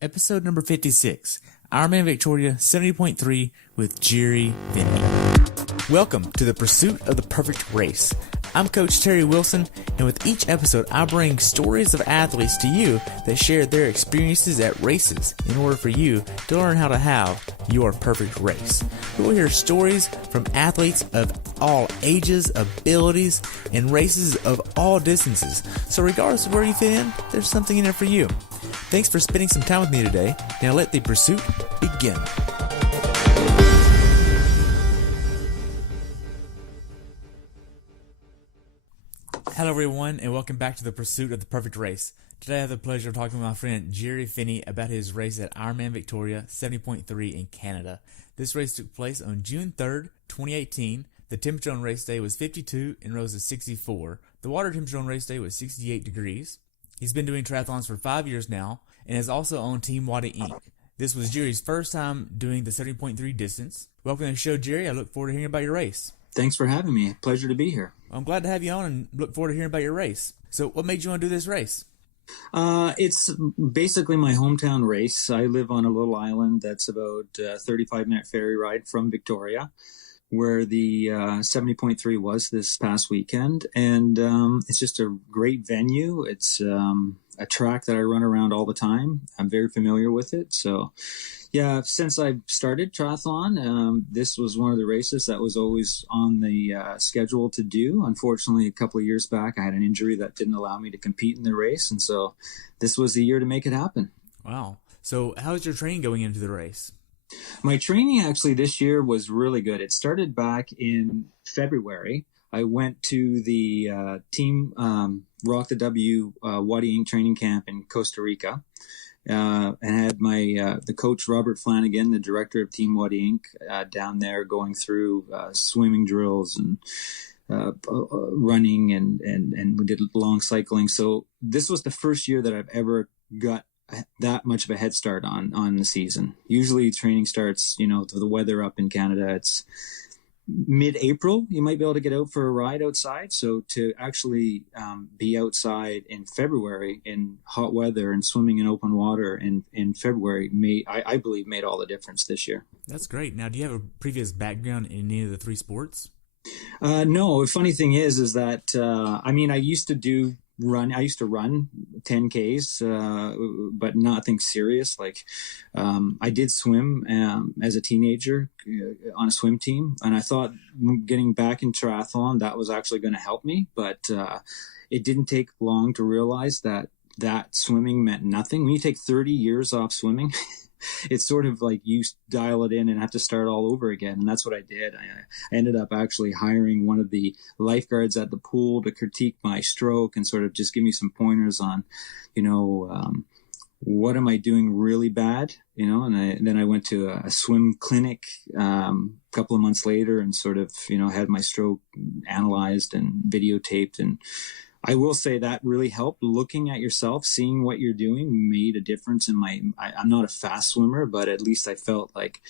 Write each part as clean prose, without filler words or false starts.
Episode number 56, Ironman Victoria 70.3 with Gerry, Phinney. Welcome to the pursuit of the perfect race. I'm Coach Terry Wilson, and with each episode, I bring stories of athletes to you that share their experiences at races in order for you to learn how to have your perfect race. We will hear stories from athletes of all ages, abilities, and races of all distances. So regardless of where you fit in, there's something in it for you. Thanks for spending some time with me today. Now let the pursuit begin. Hello everyone, and welcome back to the pursuit of the perfect race. Today I have the pleasure of talking with my friend Gerry Phinney about his race at Ironman Victoria 70.3 in Canada. This race took place on June 3rd, 2018. The temperature on race day was 52 and rose to 64. The water temperature on race day was 68 degrees. He's been doing triathlons for 5 years now and is also on Team Wadi Inc. This was Gerry's first time doing the 70.3 distance. Welcome to the show, Gerry. I look forward to hearing about your race. Thanks for having me. Pleasure to be here. I'm glad to have you on and look forward to hearing about your race. So what made you want to do this race? It's basically my hometown race. I live on a little island that's about a 35-minute ferry ride from Victoria, where the 70.3 was this past weekend. And it's just a great venue. It's a track that I run around all the time. I'm very familiar with it. So, yeah, since I started triathlon, this was one of the races that was always on the schedule to do. Unfortunately, a couple of years back, I had an injury that didn't allow me to compete in the race. And so this was the year to make it happen. Wow. So how's your training going into the race? My training actually this year was really good. It started back in February. I went to the Team Rock the W Wadi Inc. training camp in Costa Rica and had my the coach Robert Flanagan, the director of Team Wadi Inc., down there going through swimming drills and running and we did long cycling. So this was the first year that I've ever got that much of a head start on the season. Usually training starts, the weather up in Canada, it's mid-April. You might be able to get out for a ride outside. So to actually be outside in February in hot weather and swimming in open water in February I believe made all the difference this year. That's great. Now, do you have a previous background in any of the three sports? No. The funny thing is that I used to run 10Ks, but nothing serious. Like, I did swim as a teenager on a swim team, and I thought getting back in triathlon, that was actually going to help me. But it didn't take long to realize that swimming meant nothing. When you take 30 years off swimming, it's sort of like you dial it in and have to start all over again. And that's what I did. I ended up actually hiring one of the lifeguards at the pool to critique my stroke and sort of just give me some pointers on, what am I doing really bad? And then I went to a swim clinic a couple of months later and sort of, had my stroke analyzed and videotaped. And I will say that really helped. Looking at yourself, seeing what you're doing made a difference in I'm not a fast swimmer, but at least I felt like,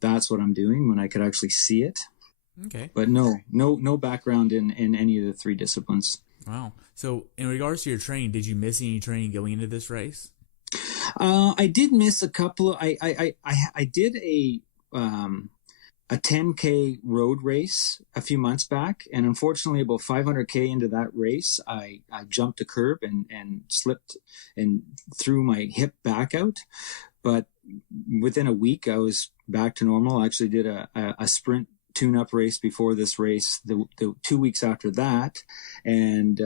that's what I'm doing when I could actually see it. Okay. But no background in any of the three disciplines. Wow. So in regards to your training, did you miss any training going into this race? I did miss a couple of, I did a 10K road race a few months back, and unfortunately about 500K into that race, I jumped a curb and slipped and threw my hip back out. But within a week, I was back to normal. I actually did a sprint tune-up race before this race, the 2 weeks after that, and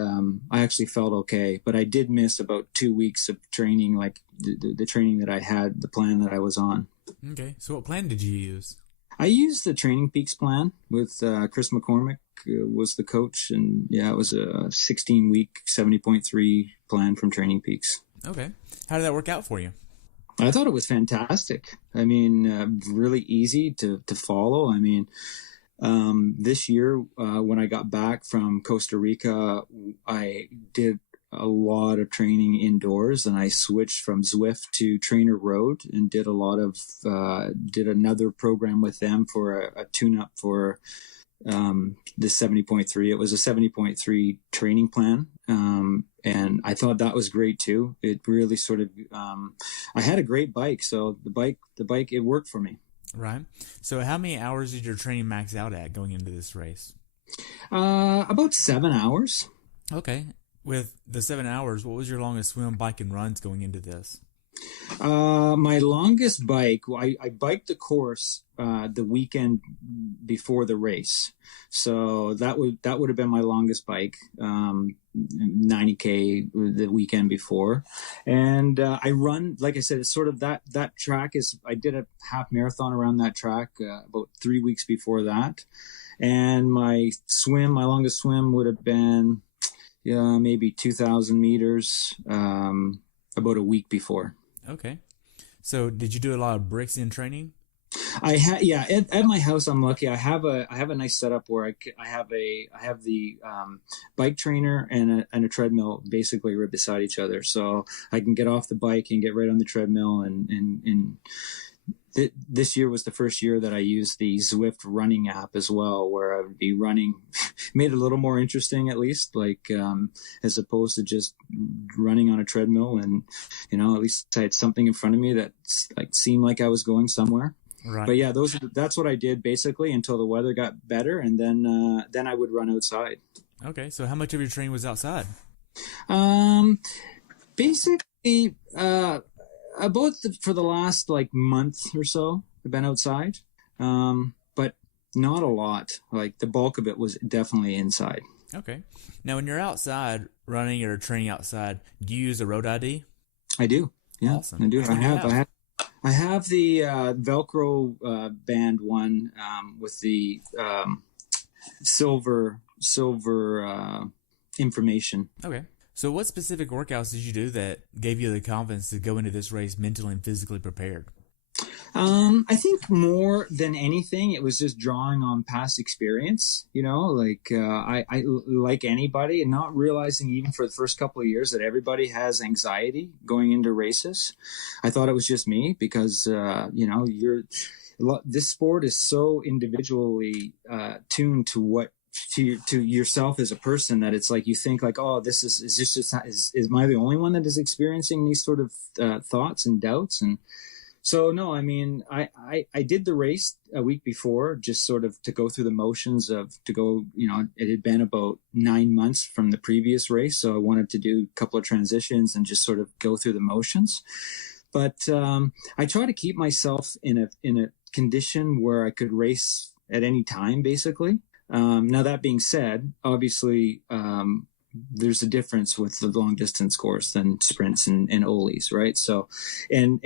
I actually felt okay. But I did miss about 2 weeks of training, like the training that I had, the plan that I was on. Okay, so what plan did you use? I used the Training Peaks plan with Chris McCormick was the coach, and it was a 16-week 70.3 plan from Training Peaks. Okay. How did that work out for you? I thought it was fantastic. I mean, really easy to follow. I mean, this year when I got back from Costa Rica, I did a lot of training indoors, and I switched from Zwift to Trainer Road and did a lot of did another program with them for a tune-up for the 70.3. It was a 70.3 training plan. And I thought that was great too. It really sort of, I had a great bike. So the bike, it worked for me. Right. So how many hours did your training max out at going into this race? About 7 hours. Okay. With the 7 hours, what was your longest swim, bike, and runs going into this? My longest bike, I biked the course the weekend before the race. So that would have been my longest bike, 90K the weekend before. And I run, like I said, it's sort of that track is, I did a half marathon around that track about 3 weeks before that. And my longest swim would have been maybe 2,000 meters about a week before. Okay. So did you do a lot of bricks in training? I had, yeah, at my house, I'm lucky. I have a nice setup where I have the bike trainer and a treadmill basically right beside each other. So I can get off the bike and get right on the treadmill. And this year was the first year that I used the Zwift running app as well, where I would be running, made it a little more interesting, at least, like, as opposed to just running on a treadmill. And, at least I had something in front of me that like seemed like I was going somewhere. Right. But yeah, that's what I did basically until the weather got better. And then I would run outside. Okay. So how much of your training was outside? Basically, for the last like month or so, I've been outside, but not a lot. Like the bulk of it was definitely inside. Okay. Now, when you're outside running or training outside, do you use a road ID? I do. Yeah, awesome. I do. I have the Velcro band one with the silver information. Okay. So what specific workouts did you do that gave you the confidence to go into this race mentally and physically prepared? I think more than anything, it was just drawing on past experience, I like anybody, and not realizing even for the first couple of years that everybody has anxiety going into races. I thought it was just me because, this sport is so individually tuned to to yourself as a person that it's like you think like, oh, am I the only one that is experiencing these sort of thoughts and doubts? And so no, I mean, I did the race a week before just sort of to go through the motions it had been about 9 months from the previous race, so I wanted to do a couple of transitions and just sort of go through the motions. But I try to keep myself in a condition where I could race at any time, basically. Now, that being said, obviously, there's a difference with the long distance course than sprints and Olis, right? So, and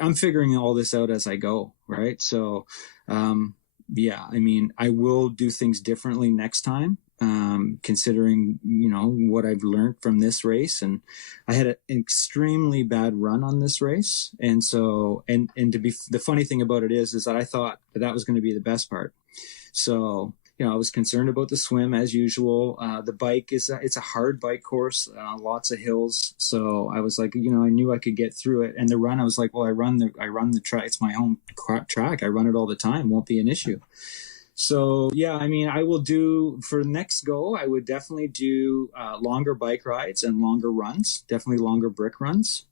I'm figuring all this out as I go, right? So, yeah, I mean, I will do things differently next time, considering, what I've learned from this race. And I had an extremely bad run on this race. And so, and the funny thing about it is that I thought that was going to be the best part. So, I was concerned about the swim as usual. The bike it's a hard bike course, lots of hills. So I was like, I knew I could get through it. And the run, I was like, well, I run the track. It's my home track. I run it all the time. Won't be an issue. So yeah, I mean, I will do for next go. I would definitely do longer bike rides and longer runs. Definitely longer brick runs.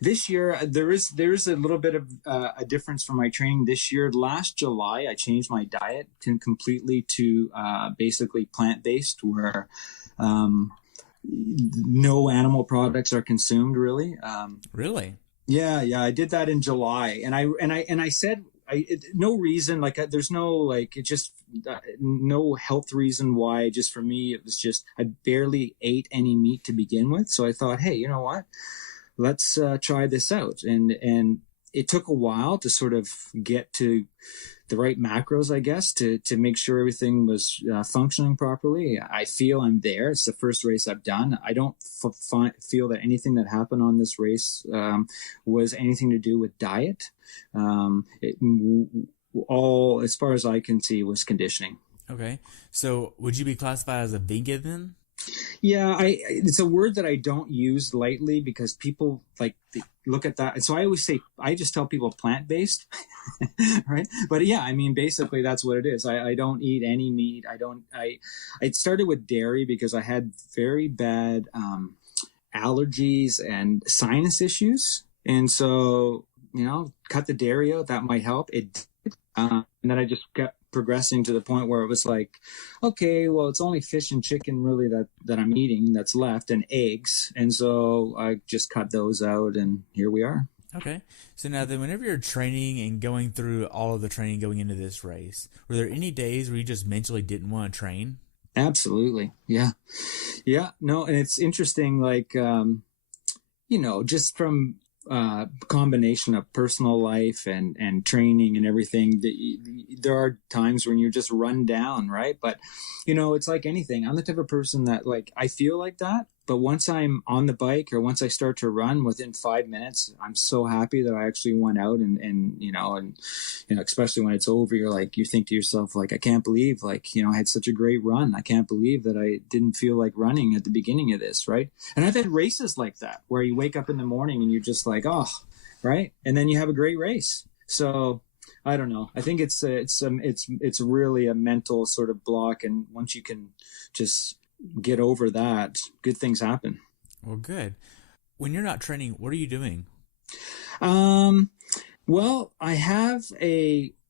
This year, there is a little bit of a difference from my training this year. Last July, I changed my diet completely to basically plant-based, where no animal products are consumed, really. Really? Yeah, I did that in July, and I said no reason, like there's no like it just no health reason why. Just for me, it was just I barely ate any meat to begin with, so I thought, hey, you know what? Let's try this out. And it took a while to sort of get to the right macros, I guess, to make sure everything was functioning properly. I feel I'm there. It's the first race I've done. I don't feel that anything that happened on this race was anything to do with diet. All, as far as I can see, was conditioning. Okay. So would you be classified as a vegan then? Yeah, it's a word that I don't use lightly because people like they look at that. And so I always say, I just tell people plant-based, right? But yeah, I mean, basically that's what it is. I don't eat any meat. I started with dairy because I had very bad allergies and sinus issues. And so, cut the dairy out, that might help. It did. And then I just kept progressing to the point where it was like, okay, well, it's only fish and chicken really that I'm eating that's left, and eggs. And so I just cut those out, and here we are. Okay. So now then, whenever you're training and going through all of the training going into this race, were there any days where you just mentally didn't want to train? Absolutely. Yeah. Yeah. No, and it's interesting, like, just from combination of personal life and training and everything, there are times when you're just run down, right? But it's like anything. I'm the type of person that, like, I feel like that, but once I'm on the bike or once I start to run, within 5 minutes, I'm so happy that I actually went out and especially when it's over, you think to yourself, like, I can't believe, like, I had such a great run. I can't believe that I didn't feel like running at the beginning of this, right? And I've had races like that where you wake up in the morning and you're just like, oh, right, and then you have a great race. So I don't know. I think it's really a mental sort of block, and once you can just get over that, good things happen. Well, good. When you're not training, what are you doing? Well, I have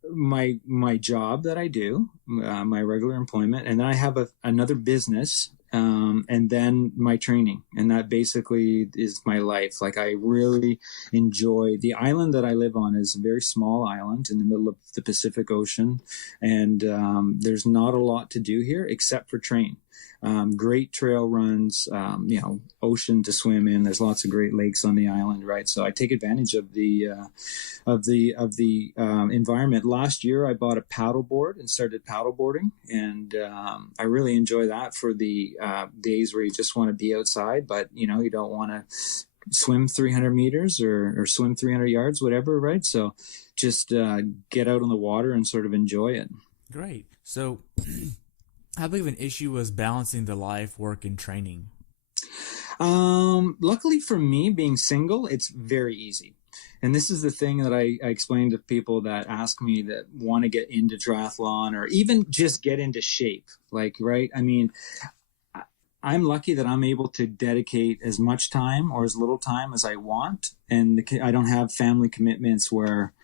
my job that I do, my regular employment, and then I have another business, and then my training, and that basically is my life. Like, I really enjoy the island that I live on. Is a very small island in the middle of the Pacific Ocean, and there's not a lot to do here except for train. Great trail runs, ocean to swim in. There's lots of great lakes on the island, right? So I take advantage of the environment. Last year, I bought a paddleboard and started paddleboarding, and I really enjoy that for the days where you just want to be outside, but you don't want to swim 300 meters or swim 300 yards, whatever, right? So just get out on the water and sort of enjoy it. Great. So how big of an issue was balancing the life, work, and training? Luckily for me, being single, it's very easy. And this is the thing that I explain to people that ask me that want to get into triathlon or even just get into shape. Like, right? I mean, I'm lucky that I'm able to dedicate as much time or as little time as I want. And I don't have family commitments where,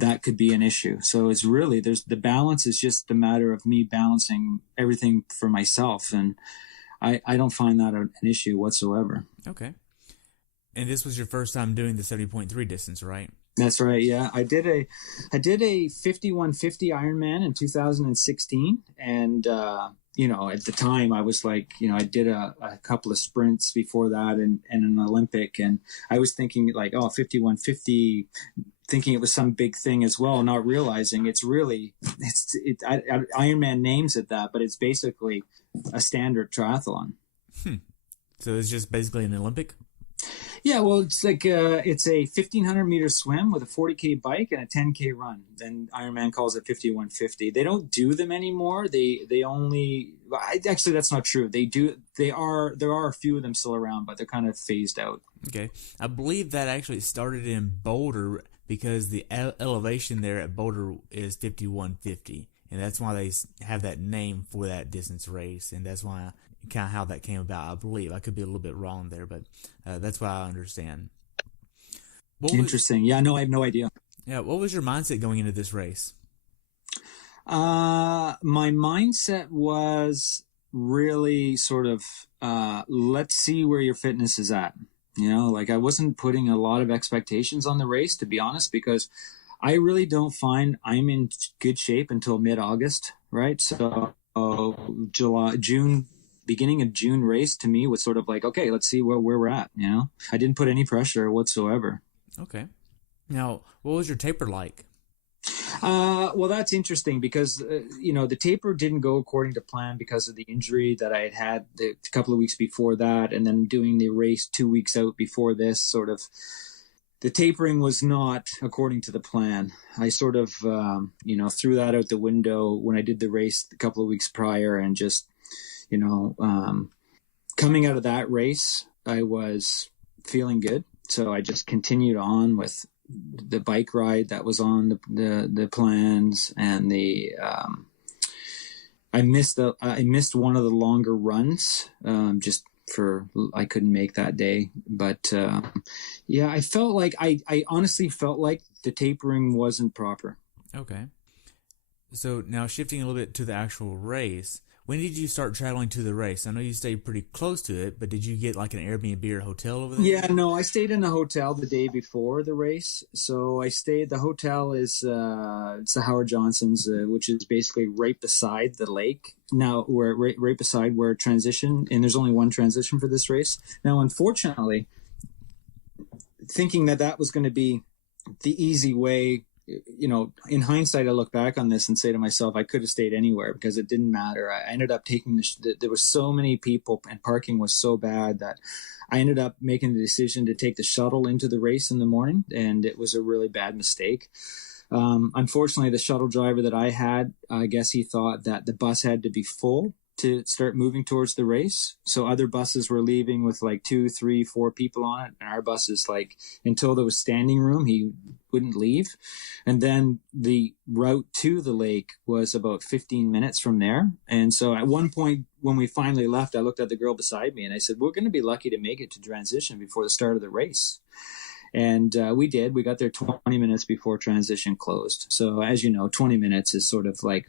that could be an issue. So it's really, the balance is just a matter of me balancing everything for myself. And I don't find that an issue whatsoever. Okay. And this was your first time doing the 70.3 distance, right? That's right. Yeah. I did a 5150 Ironman in 2016. And, at the time I was like, I did a couple of sprints before that and an Olympic. And I was thinking like, 5150, thinking it was some big thing as well, not realizing Ironman names it that, but it's basically a standard triathlon. So it's just basically an Olympic? Yeah, well, it's like it's a 1,500 meter swim with a 40K bike and a 10K run. And Ironman calls it 5150. They don't do them anymore. They only actually that's not true. They do. There are a few of them still around, but they're kind of phased out. Okay, I believe that actually started in Boulder because the elevation there at Boulder is 5150, and that's why they have that name for that distance race, and that's why. Kind of how that came about, I believe. I could be a little bit wrong there, but that's what I understand. Interesting. Yeah, no, I have no idea. Yeah, what was your mindset going into this race? My mindset was really sort of, let's see where your fitness is at. I wasn't putting a lot of expectations on the race, to be honest, because I really don't find I'm in good shape until mid-August, right? So beginning of June race to me was sort of like, okay, let's see where we're at. I didn't put any pressure whatsoever. Okay. Now, what was your taper like? Well, that's interesting because, the taper didn't go according to plan because of the injury that I had a couple of weeks before that. And then doing the race 2 weeks out before this, sort of the tapering was not according to the plan. I sort of, threw that out the window when I did the race a couple of weeks prior and just, coming out of that race, I was feeling good. So I just continued on with the bike ride that was on the plans, and I missed one of the longer runs, just I couldn't make that day. But I felt like I honestly felt like the tapering wasn't proper. Okay. So now shifting a little bit to the actual race, when did you start traveling to the race? I know you stayed pretty close to it, but did you get like an Airbnb or hotel over there? Yeah, no, I stayed in a hotel the day before the race. So the hotel is, it's the Howard Johnson's, which is basically right beside the lake. Now, we're right beside where transition, and there's only one transition for this race. Now, unfortunately, thinking that was going to be the easy way, in hindsight, I look back on this and say to myself, I could have stayed anywhere because it didn't matter. I ended up taking there were so many people and parking was so bad that I ended up making the decision to take the shuttle into the race in the morning, and it was a really bad mistake. Unfortunately, the shuttle driver that I had, I guess he thought that the bus had to be full to start moving towards the race. So other buses were leaving with like 2, 3, 4 people on it. And our bus is like, until there was standing room, he wouldn't leave. And then the route to the lake was about 15 minutes from there. And so at one point when we finally left, I looked at the girl beside me and I said, we're going to be lucky to make it to transition before the start of the race. And we did. We got there 20 minutes before transition closed. So as you know, 20 minutes is sort of like,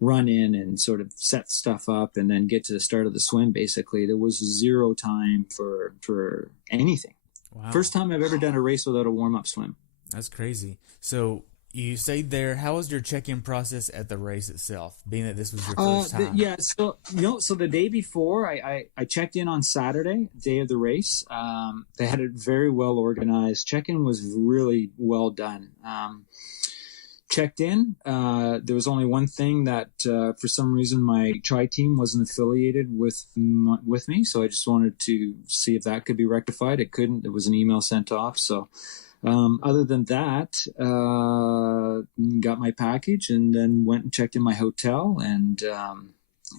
run in and sort of set stuff up and then get to the start of the swim. Basically, there was zero time for anything. Wow. First time I've ever done a race without a warm-up swim. That's crazy. So you stayed there. How was your check-in process at the race itself, being that this was your first time? So the day before, I checked in on Saturday, day of the race. They had it very well organized. Check-in was really well done. Checked in. There was only one thing that, for some reason, my tri team wasn't affiliated with me, so I just wanted to see if that could be rectified. It couldn't. There was an email sent off, so... other than that, got my package and then went and checked in my hotel. And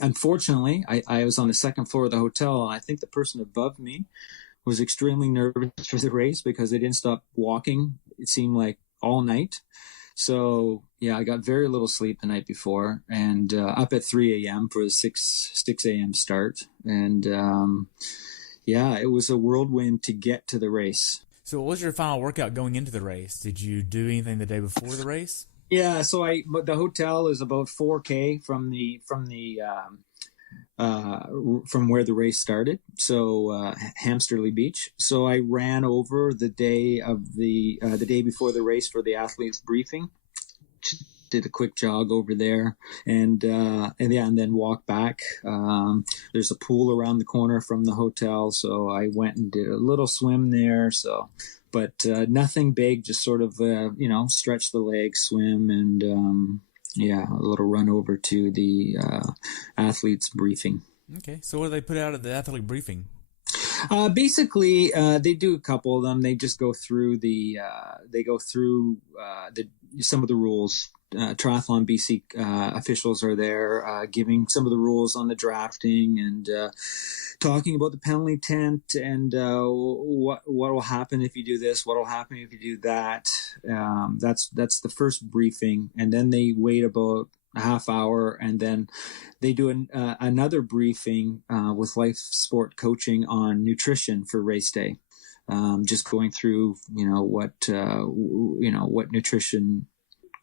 unfortunately, I was on the second floor of the hotel. And I think the person above me was extremely nervous for the race because they didn't stop walking, it seemed like, all night. So, I got very little sleep the night before and up at 3 a.m. for the 6 a.m. start. And, it was a whirlwind to get to the race. So what was your final workout going into the race? Did you do anything the day before the race? Yeah, so the hotel is about 4K from where the race started. So Hamsterley Beach. So I ran over the day before the race for the athletes briefing. Did a quick jog over there and then walk back. There's a pool around the corner from the hotel, so I went and did a little swim there. So, but nothing big, just sort of stretch the legs, swim, and a little run over to the athletes briefing. Okay, so what do they put out at the athletic briefing? Basically, they do a couple of them. They just go through some of the rules. Triathlon BC officials are there giving some of the rules on the drafting and talking about the penalty tent and what will happen if you do this, what will happen if you do that. That's the first briefing, and then they wait about a half hour, and then they do another briefing with life sport coaching on nutrition for race day. Just going through what nutrition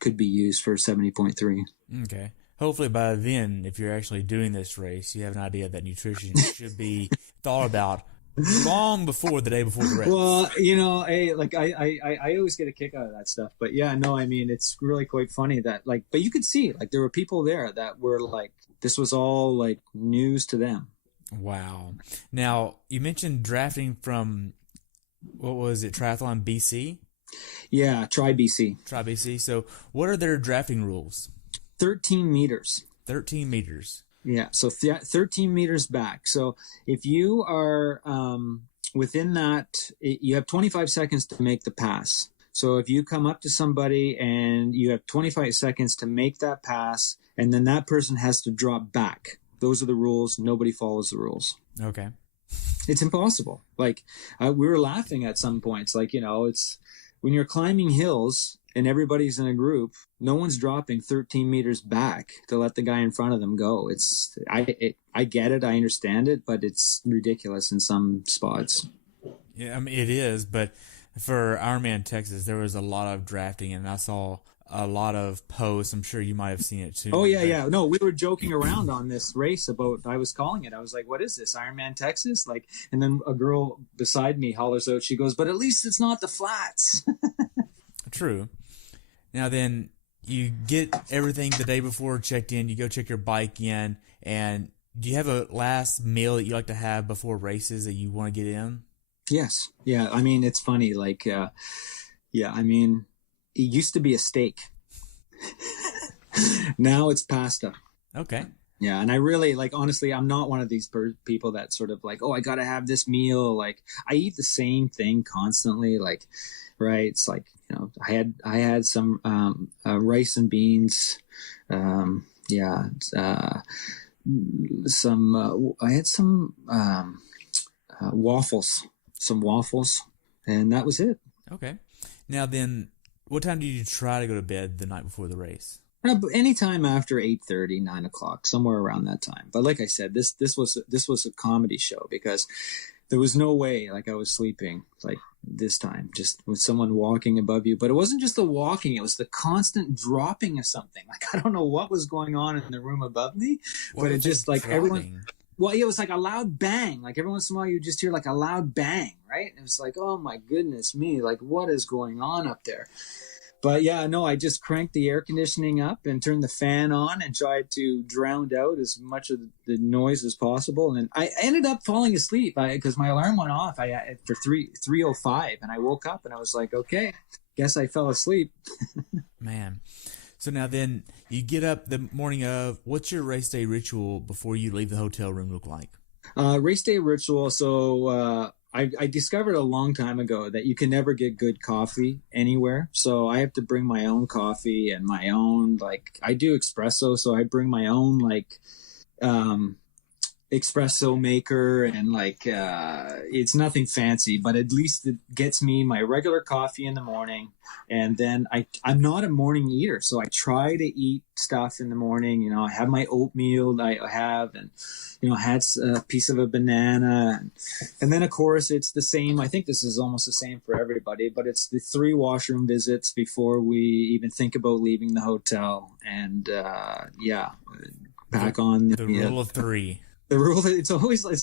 could be used for 70.3. Okay. Hopefully by then, if you're actually doing this race, you have an idea that nutrition should be thought about long before the day before the race. Well, I always get a kick out of that stuff. But it's really quite funny that but you could see there were people there that were this was all news to them. Wow. Now, you mentioned drafting from, what was it, Triathlon BC? Yeah, Tri BC. Tri BC. So what are their drafting rules? 13 meters. 13 meters. Yeah, so 13 meters back. So if you are within that, you have 25 seconds to make the pass. So if you come up to somebody and you have 25 seconds to make that pass, and then that person has to drop back Those are the rules. Nobody follows the rules. Okay. It's impossible. Like we were laughing at some points, like, it's when you're climbing hills and everybody's in a group, no one's dropping 13 meters back to let the guy in front of them go. I get it. I understand it, but it's ridiculous in some spots. Yeah, I mean, it is, but for Ironman Texas, there was a lot of drafting, and I saw a lot of posts. I'm sure you might have seen it too. Oh, yeah, yeah. No, we were joking around on this race I was calling it. I was like, what is this, Ironman Texas? Like, and then a girl beside me hollers out, she goes, but at least it's not the flats. True. Now then, you get everything the day before checked in, you go check your bike in, and do you have a last meal that you like to have before races that you want to get in? Yes. Yeah. I mean, it's funny. Like, I mean, it used to be a steak. Now it's pasta. Okay. Yeah. And I really, like, honestly, I'm not one of these people that sort of like, oh, I got to have this meal. Like, I eat the same thing constantly. Like, right. It's like, I had some rice and beans. I had some waffles. Some waffles, and that was it. Okay. Now then, what time did you try to go to bed the night before the race? Anytime after 8:30, 9 o'clock, somewhere around that time. But like I said, this was a comedy show because there was no way like I was sleeping like this time, just with someone walking above you. But it wasn't just the walking; it was the constant dropping of something. Like I don't know what was going on in the room above me, but it just like dropping? Everyone. Well, it was like a loud bang. Like every once in a while, you just hear like a loud bang, right? It was like, oh my goodness me, like what is going on up there? But yeah, no, I just cranked the air conditioning up and turned the fan on and tried to drown out as much of the noise as possible. And I ended up falling asleep because my alarm went off for 3:05, and I woke up and I was like, okay, guess I fell asleep. Man. So now then, you get up the morning of, what's your race day ritual before you leave the hotel room look like? Race day ritual. So I discovered a long time ago that you can never get good coffee anywhere. So I have to bring my own coffee and my own, like, I do espresso. So I bring my own, like, espresso maker, and like it's nothing fancy, but at least it gets me my regular coffee in the morning. And then I'm not a morning eater, so I try to eat stuff in the morning. I have my oatmeal that I have, and had a piece of a banana, and then of course it's the same. I think this is almost the same for everybody, but it's the 3 washroom visits before we even think about leaving the hotel. And pack on the rule of 3. The rule, it's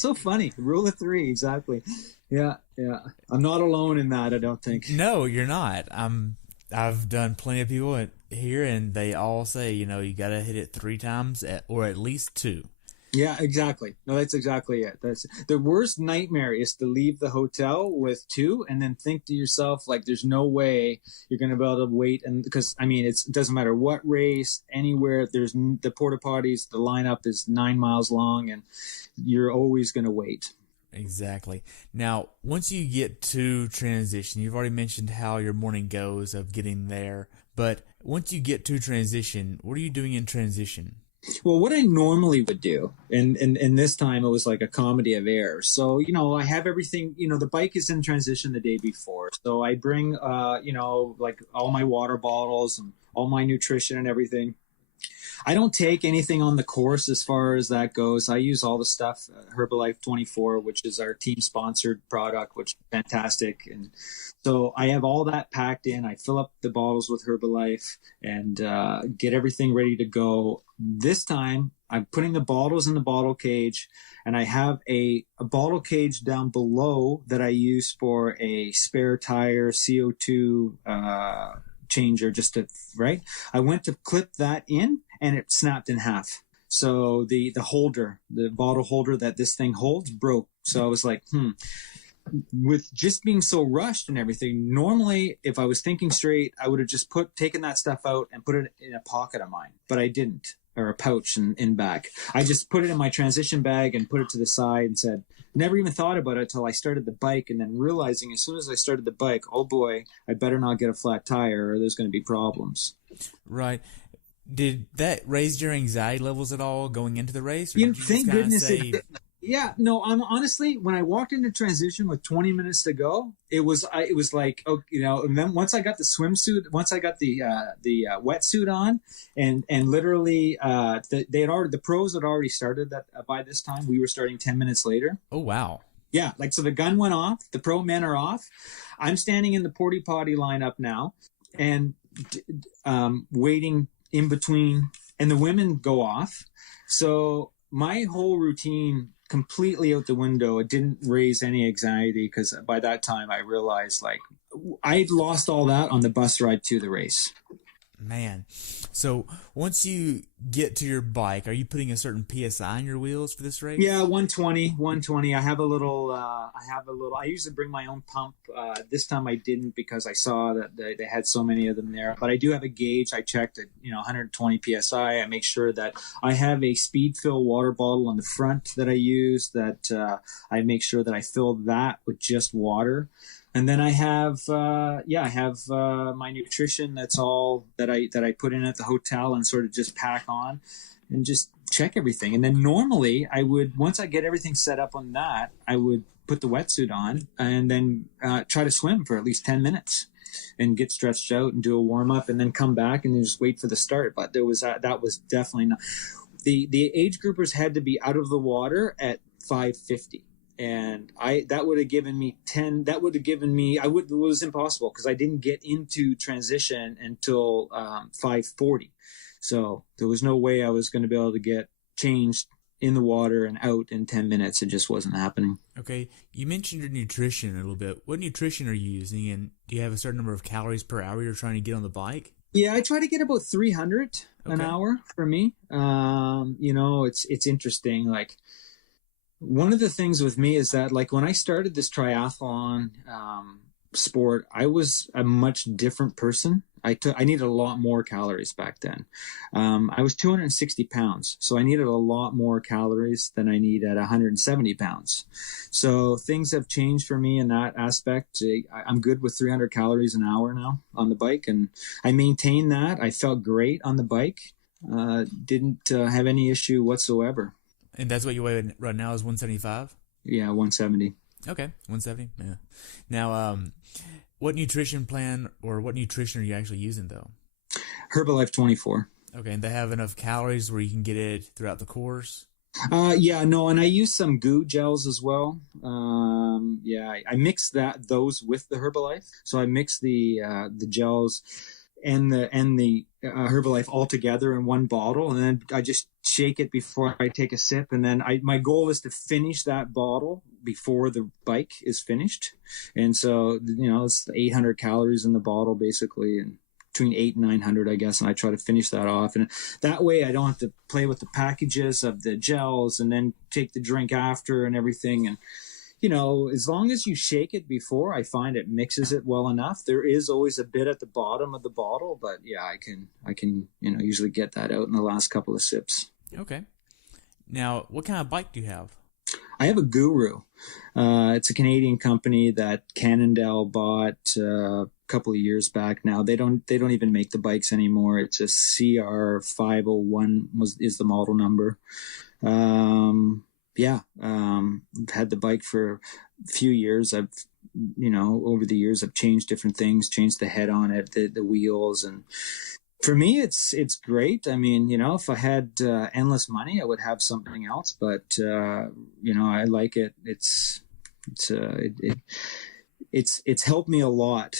so funny. The rule of 3, exactly. Yeah. I'm not alone in that, I don't think. No, you're not. I've done plenty of people here, and they all say, you got to hit it 3 times or at least 2. Yeah, exactly. No, that's exactly it. That's the worst nightmare, is to leave the hotel with 2 and then think to yourself, like, there's no way you're going to be able to wait. And because, I mean, it doesn't matter what race, anywhere, there's the porta potties, the lineup is 9 miles long, and you're always going to wait. Exactly. Now, once you get to transition, you've already mentioned how your morning goes of getting there, but once you get to transition, what are you doing in transition? Well, what I normally would do, and this time it was like a comedy of errors. So, I have everything, the bike is in transition the day before. So I bring, like all my water bottles and all my nutrition and everything. I don't take anything on the course as far as that goes. I use all the stuff, Herbalife 24, which is our team-sponsored product, which is fantastic. And so I have all that packed in. I fill up the bottles with Herbalife and get everything ready to go. This time, I'm putting the bottles in the bottle cage, and I have a bottle cage down below that I use for a spare tire CO2 changer, right? I went to clip that in, and it snapped in half. So the holder, the bottle holder that this thing holds, broke. So I was like, with just being so rushed and everything, normally if I was thinking straight, I would have just taken that stuff out and put it in a pocket of mine, but I didn't, or a pouch in back. I just put it in my transition bag and put it to the side and said, never even thought about it until I started the bike, and then realizing as soon as I started the bike, oh boy, I better not get a flat tire or there's going to be problems. Right. Did that raise your anxiety levels at all going into the race? Or did you Thank just goodness say, it didn't. Yeah, no, I'm honestly, when I walked into transition with 20 minutes to go, it was like, oh, and then once I got the swimsuit, once I got the wetsuit on, and literally, the pros had already started that by this time. We were starting 10 minutes later. oh, wow. Yeah, like, so the gun went off, the pro men are off. I'm standing in the porty potty lineup now, and waiting in between, and the women go off. So my whole routine completely out the window. It didn't raise any anxiety, because by that time I realized, like, I'd lost all that on the bus ride to the race. Man. So once you get to your bike, are you putting a certain PSI on your wheels for this race? Yeah, 120. I have a little, I usually bring my own pump. This time I didn't, because I saw that they had so many of them there. But I do have a gauge. I checked at, 120 PSI. I make sure that I have a speed fill water bottle on the front that I use, that I make sure that I fill that with just water. And then I have, my nutrition. That's all that I put in at the hotel, and sort of just pack on and just check everything. And then normally I would, once I get everything set up on that, I would put the wetsuit on and then try to swim for at least 10 minutes and get stretched out and do a warm up, and then come back and then just wait for the start. But that was definitely not, the age groupers had to be out of the water at 5:50. And that would have given me 10. That would have given me. It was impossible, because I didn't get into transition until 5:40. So there was no way I was going to be able to get changed in the water and out in 10 minutes. It just wasn't happening. Okay, you mentioned your nutrition a little bit. What nutrition are you using, and do you have a certain number of calories per hour you're trying to get on the bike? Yeah, I try to get about 300 an hour for me. It's interesting, like. One of the things with me is that, like, when I started this triathlon sport, I was a much different person. I needed a lot more calories back then. I was 260 pounds, so I needed a lot more calories than I need at 170 pounds. So things have changed for me in that aspect. I'm good with 300 calories an hour now on the bike, and I maintain that. I felt great on the bike. Didn't have any issue whatsoever. And that's what you weigh right now is 175? Yeah, 170. Okay, 170. Yeah. Now, what nutrition plan or what nutrition are you actually using, though? Herbalife 24. Okay, and they have enough calories where you can get it throughout the course? And I use some goo gels as well. I mix those with the Herbalife. So I mix the gels and the Herbalife all together in one bottle, and then I just shake it before I take a sip. And then my goal is to finish that bottle before the bike is finished. And so, it's 800 calories in the bottle basically, and between 800 and 900, I guess. And I try to finish that off. And that way I don't have to play with the packages of the gels and then take the drink after and everything. And, as long as you shake it before, I find it mixes it well enough. There is always a bit at the bottom of the bottle, but yeah, I can usually get that out in the last couple of sips. Okay. Now, what kind of bike do you have? I have a Guru. It's a Canadian company that Cannondale bought a couple of years back now. They don't even make the bikes anymore. It's a CR501 is the model number. I've had the bike for a few years. I've, over the years, I've changed different things, changed the head on it, the wheels. And for me, it's great. I mean, if I had endless money, I would have something else, but, I like it. It's helped me a lot.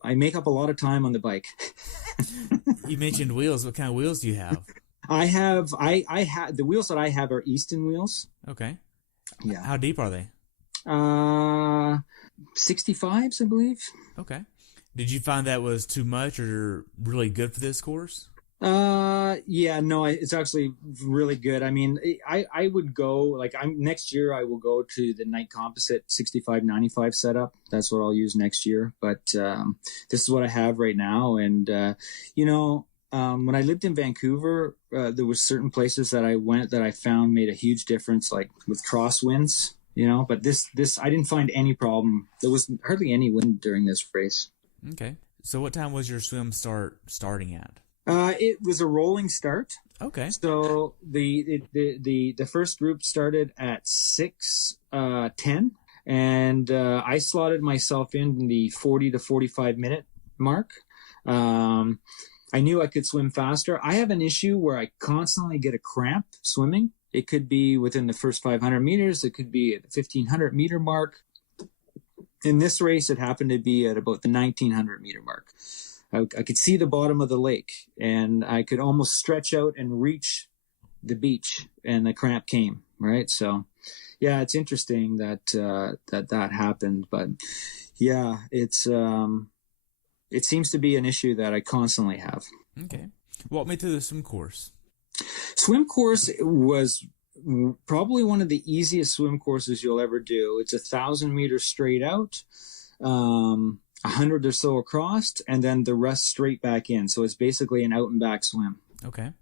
I make up a lot of time on the bike. You mentioned wheels. What kind of wheels do you have? I have the wheels that I have are Easton wheels. Okay. Yeah. How deep are they? 65s, I believe. Okay. Did you find that was too much or really good for this course? It's actually really good. I mean, I would go next year I will go to the Night Composite 65-95 setup. That's what I'll use next year. But this is what I have right now. And when I lived in Vancouver, there was certain places that I went that I found made a huge difference, like with crosswinds, but this, I didn't find any problem. There was hardly any wind during this race. Okay. So what time was your swim starting at? It was a rolling start. Okay. So the first group started at 6:10, and I slotted myself in the 40 to 45 minute mark. I knew I could swim faster. I have an issue where I constantly get a cramp swimming. It could be within the first 500 meters. It could be at the 1500 meter mark. In this race, it happened to be at about the 1900 meter mark. I could see the bottom of the lake, and I could almost stretch out and reach the beach, and the cramp came, right? So, yeah, it's interesting that that happened. But, yeah, it seems to be an issue that I constantly have. Okay. Walk me through the swim course. Swim course was probably one of the easiest swim courses you'll ever do. It's 1,000 meters straight out, 100 or so across, and then the rest straight back in. So it's basically an out and back swim. Okay.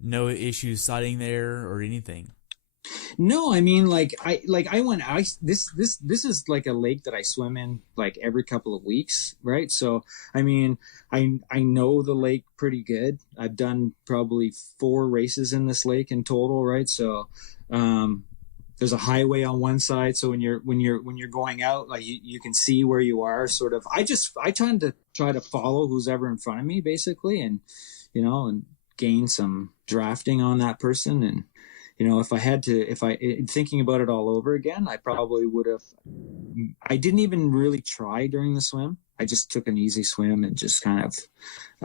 No issues sighting there or anything? No, I mean, this is like a lake that I swim in like every couple of weeks, right? So, I mean, I know the lake pretty good. I've done probably 4 races in this lake in total, right? So, there's a highway on one side, so when you're going out, like you can see where you are. Sort of, I try to follow who's ever in front of me, basically, and and gain some drafting on that person. And if I thinking about it all over again, I probably would have. I didn't even really try during the swim. I just took an easy swim and just kind of.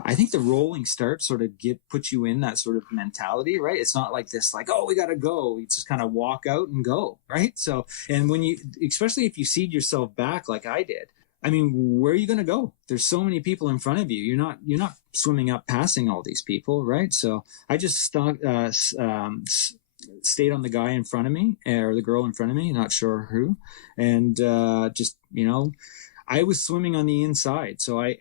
I think the rolling start sort of put you in that sort of mentality, right? It's not like this, like, oh, we got to go. You just kind of walk out and go, right? So, and especially if you seed yourself back like I did, I mean, where are you going to go? There's so many people in front of you. You're not swimming up passing all these people, right? So I just stayed on the guy in front of me or the girl in front of me, not sure who, and I was swimming on the inside. So I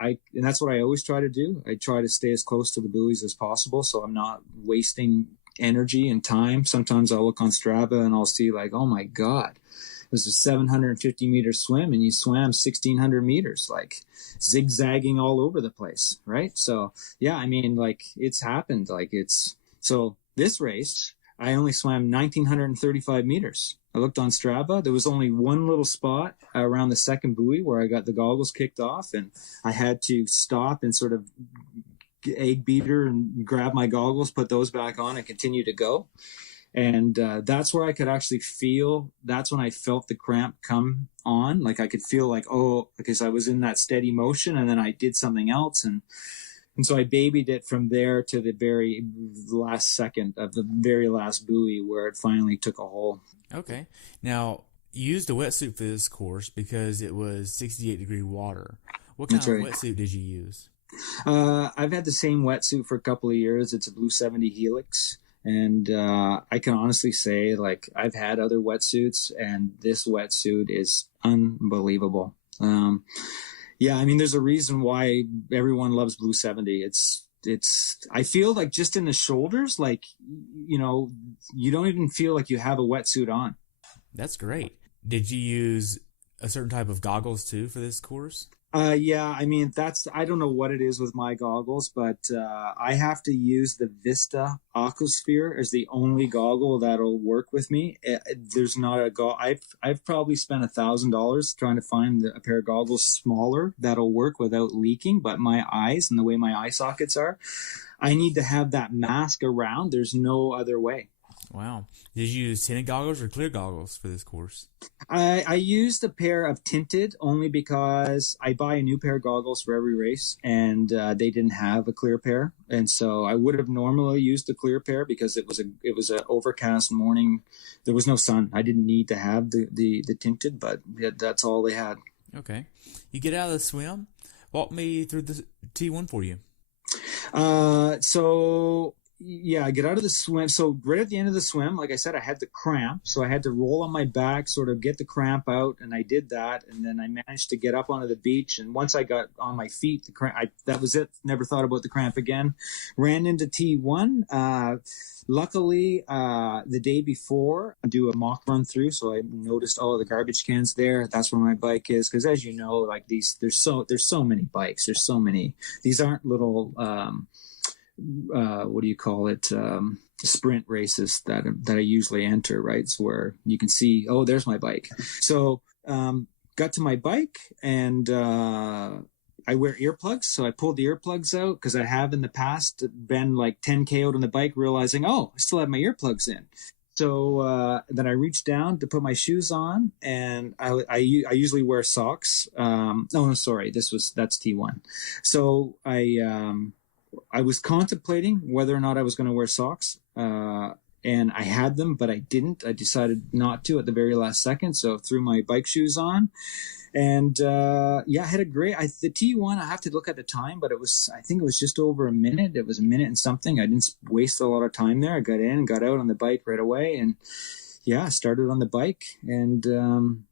and that's what I always try to do. I try to stay as close to the buoys as possible, so I'm not wasting energy and time. Sometimes I'll look on Strava and I'll see like, oh my God, it was a 750 meter swim and you swam 1,600 meters, like zigzagging all over the place, right? So yeah, I mean, like it's happened. So this race, I only swam 1,935 meters. I looked on Strava. There was only one little spot around the second buoy where I got the goggles kicked off, and I had to stop and sort of egg beater and grab my goggles, put those back on, and continue to go. And that's where I could actually feel. That's when I felt the cramp come on. Like I could feel like, oh, because I was in that steady motion, and then I did something else, and so I babied it from there to the very last second of the very last buoy where it finally took a hole. Okay. Now, you used a wetsuit for this course because it was 68-degree water. What kind of wetsuit did you use? I've had the same wetsuit for a couple of years. It's a Blue 70 Helix. And I can honestly say, like, I've had other wetsuits, and this wetsuit is unbelievable. Yeah, I mean, there's a reason why everyone loves Blue 70. I feel like just in the shoulders, like, you don't even feel like you have a wetsuit on. That's great. Did you use a certain type of goggles too for this course? Yeah, I mean, I don't know what it is with my goggles, but I have to use the Vista Aquasphere as the only goggle that'll work with me. There's not a I've probably spent $1,000 trying to find a pair of goggles smaller that'll work without leaking, but my eyes and the way my eye sockets are, I need to have that mask around. There's no other way. Wow. Did you use tinted goggles or clear goggles for this course? I used a pair of tinted only because I buy a new pair of goggles for every race, and they didn't have a clear pair. And so I would have normally used the clear pair because it was an overcast morning. There was no sun. I didn't need to have the tinted, but that's all they had. Okay. You get out of the swim. Walk me through the T1 for you. Yeah, I get out of the swim. So right at the end of the swim, like I said, I had the cramp. So I had to roll on my back, sort of get the cramp out. And I did that. And then I managed to get up onto the beach. And once I got on my feet, that was it. Never thought about the cramp again. Ran into T1. Luckily, the day before, I do a mock run through. So I noticed all of the garbage cans there. That's where my bike is. Because as you know, like there's so many bikes. There's so many. These aren't little what do you call it? Sprint races that I usually enter, right? So where you can see, oh, there's my bike. So, got to my bike and, I wear earplugs. So I pulled the earplugs out because I have in the past been like 10K out on the bike, realizing, oh, I still have my earplugs in. So then I reached down to put my shoes on, and I usually wear socks. Oh, no, sorry, that's T1. So I was contemplating whether or not I was going to wear socks, and I had them, but I didn't. I decided not to at the very last second, so threw my bike shoes on. And I had a great. The T1. I have to look at the time, but I think it was just over a minute. It was a minute and something. I didn't waste a lot of time there. I got in and got out on the bike right away, and started on the bike and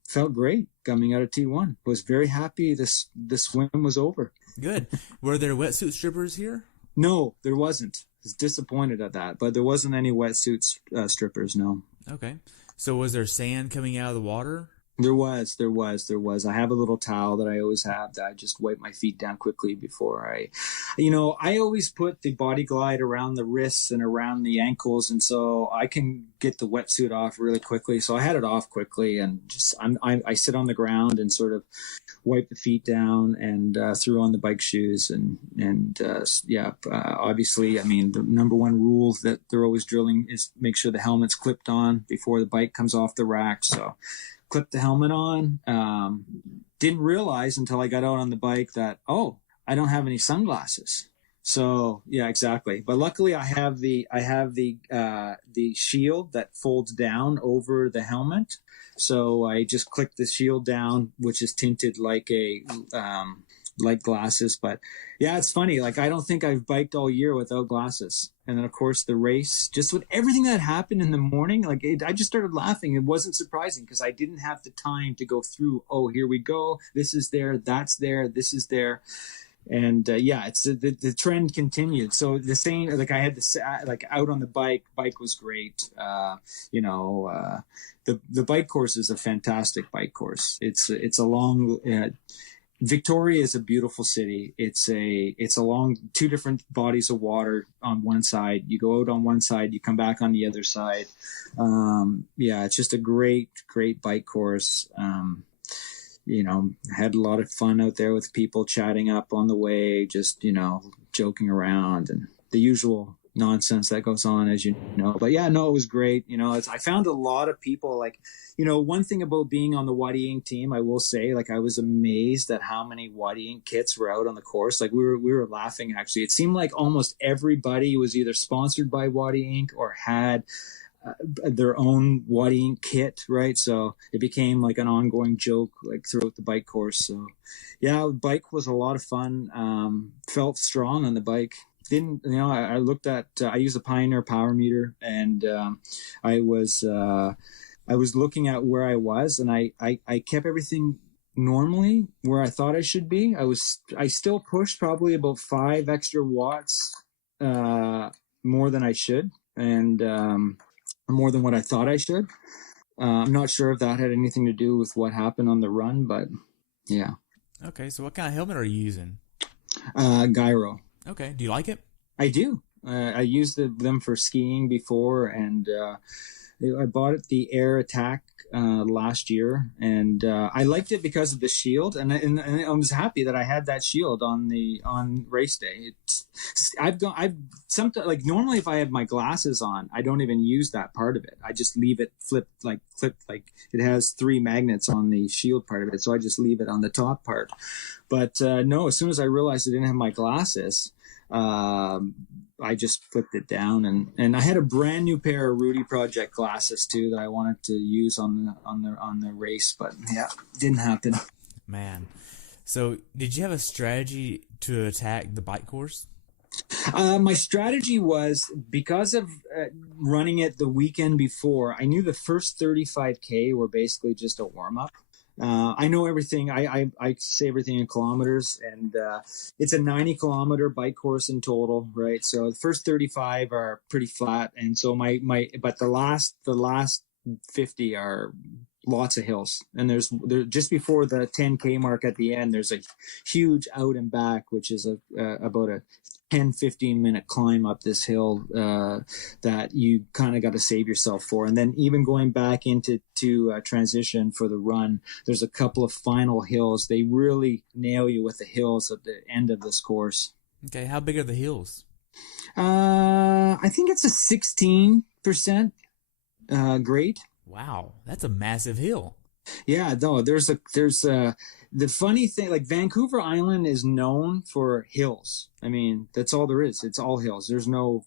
felt great coming out of T1. Was very happy. The swim was over. Good. Were there wetsuit strippers here? No, there wasn't. I was disappointed at that, but there wasn't any wetsuit strippers. No. Okay. So was there sand coming out of the water? There was. I have a little towel that I always have that I just wipe my feet down quickly before I always put the body glide around the wrists and around the ankles. And so I can get the wetsuit off really quickly. So I had it off quickly and just, I sit on the ground and sort of wipe the feet down and threw on the bike shoes obviously, I mean, the number one rule that they're always drilling is make sure the helmet's clipped on before the bike comes off the rack. So clipped the helmet on. Didn't realize until I got out on the bike that, oh, I don't have any sunglasses. So yeah, exactly. But luckily I have the shield that folds down over the helmet. So I just clicked the shield down, which is tinted like like glasses. But yeah, it's funny. Like, I don't think I've biked all year without glasses. And then of course the race, just with everything that happened in the morning, I just started laughing. It wasn't surprising because I didn't have the time to go through, oh, here we go. This is there. That's there. This is there. And it's the trend continued. So the same, like I had this, like out on the bike was great. The bike course is a fantastic bike course. It's a long, Victoria is a beautiful city. It's along two different bodies of water on one side. You go out on one side, you come back on the other side. It's just a great bike course. Had a lot of fun out there with people chatting up on the way, just, joking around and the usual nonsense that goes on, as you know. But yeah, no, it was great. I found a lot of people, one thing about being on the Wadi Ink team, I will say, I was amazed at how many Wadi Ink kits were out on the course. We were laughing, actually. It seemed like almost everybody was either sponsored by Wadi Ink or had their own Wadi Ink kit, right? So it became like an ongoing joke, throughout the bike course. So yeah, bike was a lot of fun. Felt strong on the bike. I looked at, I use a Pioneer power meter, and I was looking at where I was, and I kept everything normally where I thought I should be. I still pushed probably about 5 extra watts more than I should, and more than what I thought I should. I'm not sure if that had anything to do with what happened on the run, but yeah. Okay, so what kind of helmet are you using? Gyro. Okay, do you like it? I do. I used them for skiing before, and I bought it the Air Attack last year, and I liked it because of the shield, and I was happy that I had that shield on race day. Sometimes, normally if I have my glasses on, I don't even use that part of it. I just leave it clipped. It has 3 magnets on the shield part of it, so I just leave it on the top part. But no, as soon as I realized I didn't have my glasses, I just flipped it down, and I had a brand new pair of Rudy Project glasses too that I wanted to use on the race, but yeah, didn't happen. Man, so did you have a strategy to attack the bike course? My strategy was, because of running it the weekend before, I knew the first 35K were basically just a warm up. I know everything. I say everything in kilometers, and it's a 90-kilometer bike course in total, right? So the first 35 are pretty flat, and so but the last 50 are lots of hills. And there's just before the 10K mark at the end, there's a huge out and back, which is about a 10-15 minute climb up this hill that you kind of got to save yourself for. And then even going back into transition for the run, there's a couple of final hills. They really nail you with the hills at the end of this course. Okay, how big are the hills? I think it's a 16% grade. Wow, that's a massive hill. Yeah, no, there's the funny thing, like Vancouver Island is known for hills. I mean, that's all there is. It's all hills. There's no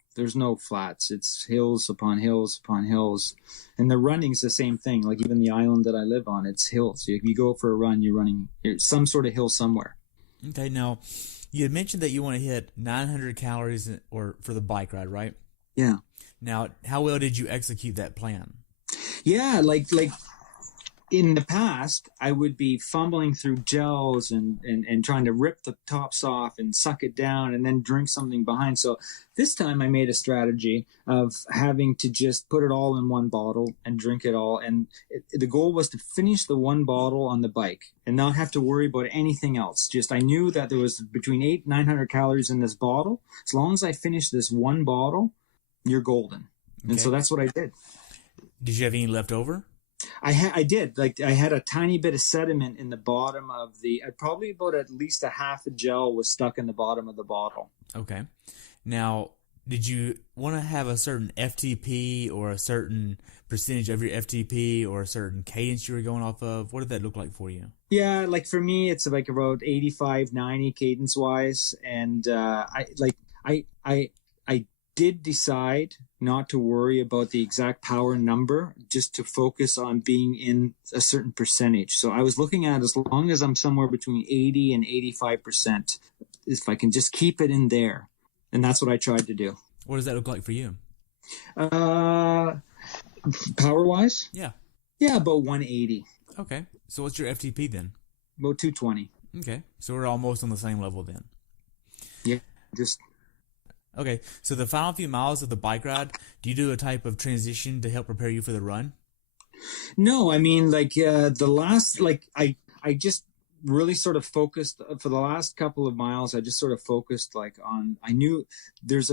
flats. It's hills upon hills upon hills. And the running's the same thing. Like even the island that I live on, it's hills. If you go for a run, you're running some sort of hill somewhere. Okay, now you had mentioned that you want to hit 900 calories or for the bike ride, right? Yeah. Now, how well did you execute that plan? Yeah, like in the past, I would be fumbling through gels and trying to rip the tops off and suck it down and then drink something behind. So this time I made a strategy of having to just put it all in one bottle and drink it all. And the goal was to finish the one bottle on the bike and not have to worry about anything else. Just I knew that there was between 800-900 calories in this bottle. As long as I finish this one bottle, you're golden. Okay. And so that's what I did. Did you have any left over? I did. Like I had a tiny bit of sediment in the bottom of probably about at least a half a gel was stuck in the bottom of the bottle. Okay. Now, did you want to have a certain FTP or a certain percentage of your FTP or a certain cadence you were going off of? What did that look like for you? Yeah, like for me, it's like about 85-90 cadence wise. And I did decide not to worry about the exact power number, just to focus on being in a certain percentage. So I was looking at as long as I'm somewhere between 80 and 85%, if I can just keep it in there. And that's what I tried to do. What does that look like for you? Power wise? Yeah. Yeah, about 180. Okay. So what's your FTP then? About 220. Okay. So we're almost on the same level then. Yeah, just... Okay, so the final few miles of the bike ride, do you do a type of transition to help prepare you for the run? No, I mean, like the last, like I just really sort of focused for the last couple of miles. I just sort of focused like on, I knew there's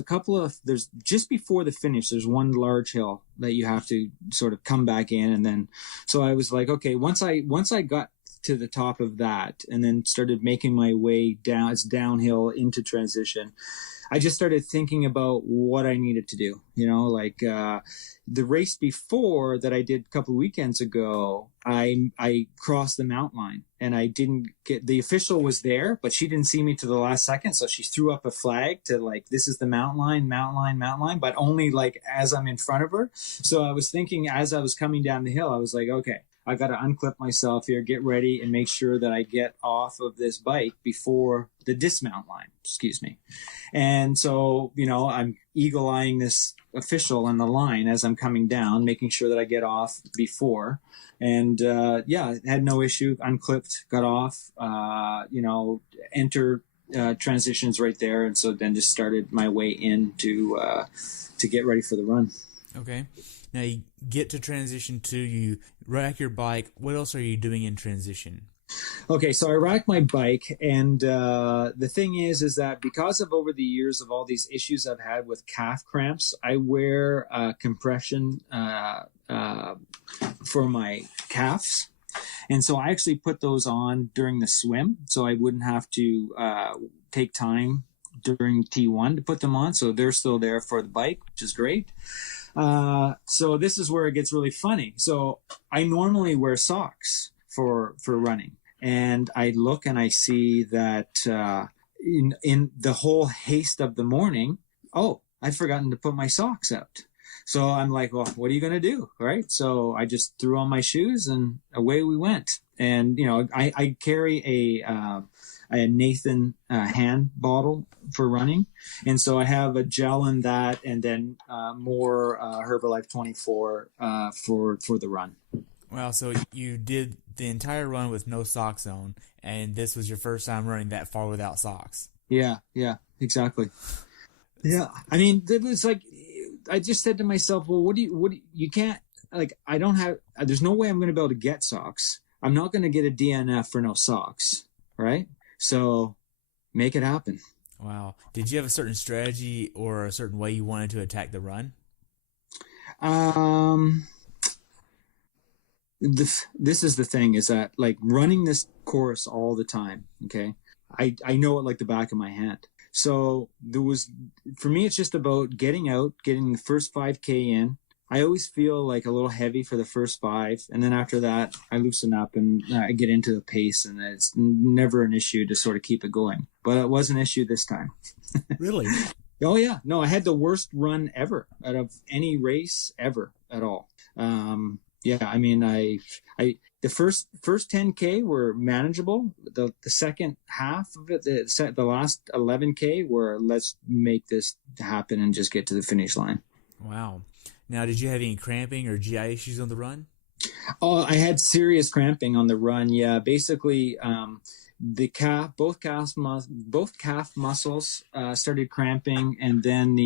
just before the finish, there's one large hill that you have to sort of come back in. And then, so I was like, okay, once I got to the top of that and then started making my way down, it's downhill into transition, I just started thinking about what I needed to do. You know, like the race before that I did a couple of weekends ago, I crossed the mountain line and I didn't get, the official was there, but she didn't see me to the last second. So she threw up a flag to like, this is the mountain line, but only like as I'm in front of her. So I was thinking as I was coming down the hill, I was like, okay, I got to unclip myself here, get ready, and make sure that I get off of this bike before the dismount line, excuse me. And so, you know, I'm eagle-eyeing this official on the line as I'm coming down, making sure that I get off before. And, yeah, had no issue, unclipped, got off, you know, enter transitions right there. And so then just started my way in to get ready for the run. Okay. Now you get to transition 2, you rack your bike. What else are you doing in transition? Okay, so I rack my bike, and the thing is that because of over the years of all these issues I've had with calf cramps, I wear compression for my calves. And so I actually put those on during the swim, so I wouldn't have to take time during T1 to put them on. So they're still there for the bike, which is great. So this is where it gets really funny. So I normally wear socks for running, and I look and I see that in the whole haste of the morning, oh, I've forgotten to put my socks out. So I'm like, well, what are you going to do? Right. So I just threw on my shoes and away we went. And, you know, I carry a Nathan hand bottle for running. And so I have a gel in that, and then more Herbalife 24 for the run. Wow, so you did the entire run with no socks on, and this was your first time running that far without socks. Yeah, exactly. Yeah, I mean, it was like, I just said to myself, well, you can't, like, I don't have, there's no way I'm going to be able to get socks. I'm not going to get a DNF for no socks, right? So make it happen. Wow. Did you have a certain strategy or a certain way you wanted to attack the run? Um, this is the thing, is that like running this course all the time. Okay. I know it like the back of my hand. So for me, it's just about getting out, getting the first 5K in. I always feel like a little heavy for the first 5. And then after that, I loosen up and I get into the pace, and it's never an issue to sort of keep it going. But it was an issue this time. Really? Oh, yeah. No, I had the worst run ever out of any race ever at all. Yeah, I mean, the first 10K were manageable. The second half of it, the last 11K were, let's make this happen and just get to the finish line. Wow. Now, did you have any cramping or GI issues on the run? Oh, I had serious cramping on the run. Yeah, basically, both calf muscles started cramping, and then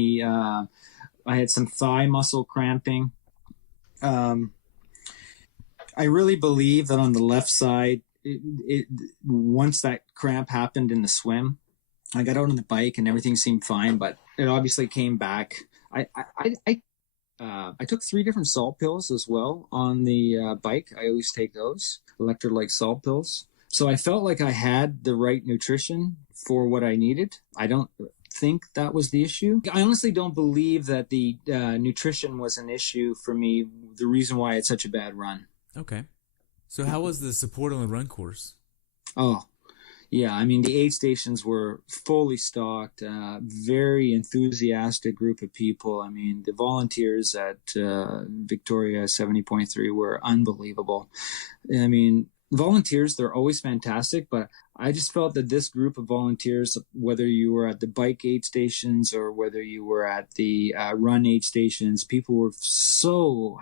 I had some thigh muscle cramping. I really believe that on the left side, once that cramp happened in the swim, I got out on the bike and everything seemed fine, but it obviously came back. I took 3 different salt pills as well on the bike. I always take those electrolyte salt pills. So I felt like I had the right nutrition for what I needed. I don't think that was the issue. I honestly don't believe that the nutrition was an issue for me, the reason why I had such a bad run. Okay. So how was the support on the run course? Oh, yeah. I mean, the aid stations were fully stocked, very enthusiastic group of people. I mean, the volunteers at Victoria 70.3 were unbelievable. I mean, volunteers, they're always fantastic, but I just felt that this group of volunteers, whether you were at the bike aid stations or whether you were at the run aid stations, people were so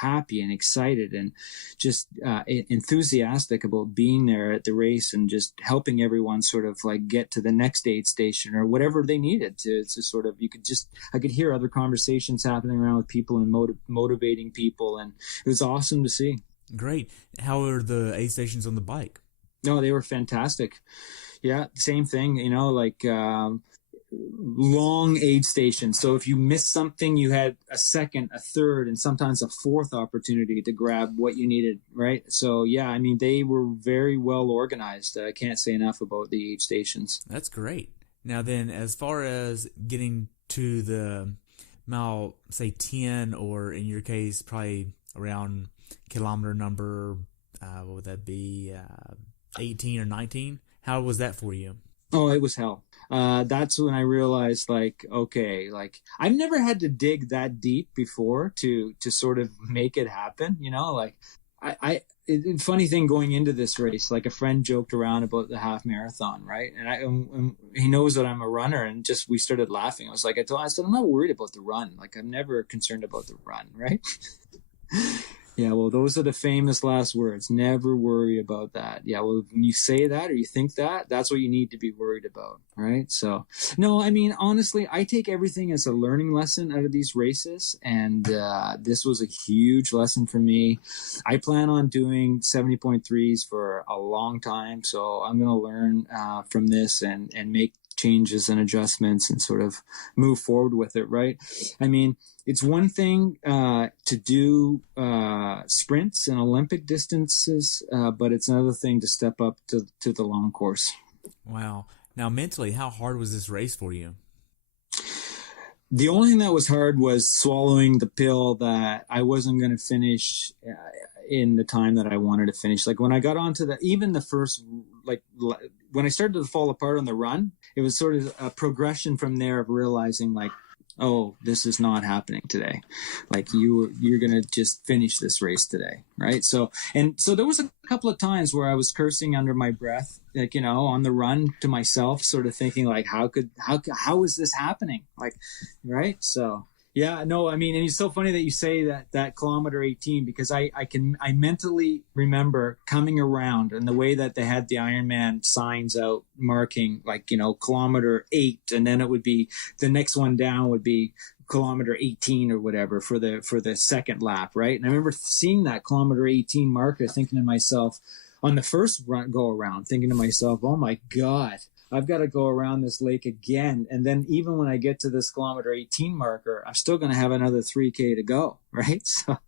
happy and excited and just enthusiastic about being there at the race and just helping everyone sort of like get to the next aid station or whatever they needed to sort of, I could hear other conversations happening around with people and motivating people, and it was awesome to see. Great. How are the aid stations on the bike? No, they were fantastic. Yeah, same thing, like long aid stations. So if you missed something, you had a second, a third, and sometimes a fourth opportunity to grab what you needed, right? So yeah, I mean, they were very well organized. I can't say enough about the aid stations. That's great. Now then, as far as getting to the mile, say 10, or in your case, probably around kilometer number, what would that be, 18 or 19? How was that for you? Oh, it was hell. That's when I realized, like, okay, like I've never had to dig that deep before to sort of make it happen. Like funny thing going into this race, like a friend joked around about the half marathon, right? And he knows that I'm a runner, and just we started laughing. I was like, I said, I'm not worried about the run. Like I'm never concerned about the run, right? Yeah, well, those are the famous last words. Never worry about that. Yeah, well, when you say that or you think that, that's what you need to be worried about, right? So, no, I mean, honestly, I take everything as a learning lesson out of these races, and this was a huge lesson for me. I plan on doing 70.3s for a long time, so I'm going to learn from this and make changes and adjustments and sort of move forward with it, right? I mean, it's one thing to do sprints and Olympic distances, but it's another thing to step up to the long course. Wow. Now, mentally, how hard was this race for you? The only thing that was hard was swallowing the pill that I wasn't going to finish in the time that I wanted to finish. Like when I got onto even the first, like when I started to fall apart on the run, it was sort of a progression from there of realizing like, oh, this is not happening today. Like you're going to just finish this race today. Right. So there was a couple of times where I was cursing under my breath, like, on the run to myself, sort of thinking like, how is this happening? Like, right. So yeah, no, I mean, and it's so funny that you say that kilometer 18, because I mentally remember coming around and the way that they had the Ironman signs out marking like, kilometer 8, and then it would be the next one down would be kilometer 18 or whatever for the second lap, right? And I remember seeing that kilometer 18 marker, thinking to myself on the first run go around, thinking to myself, oh my God, I've got to go around this lake again. And then even when I get to this kilometer 18 marker, I'm still going to have another 3K to go. Right. So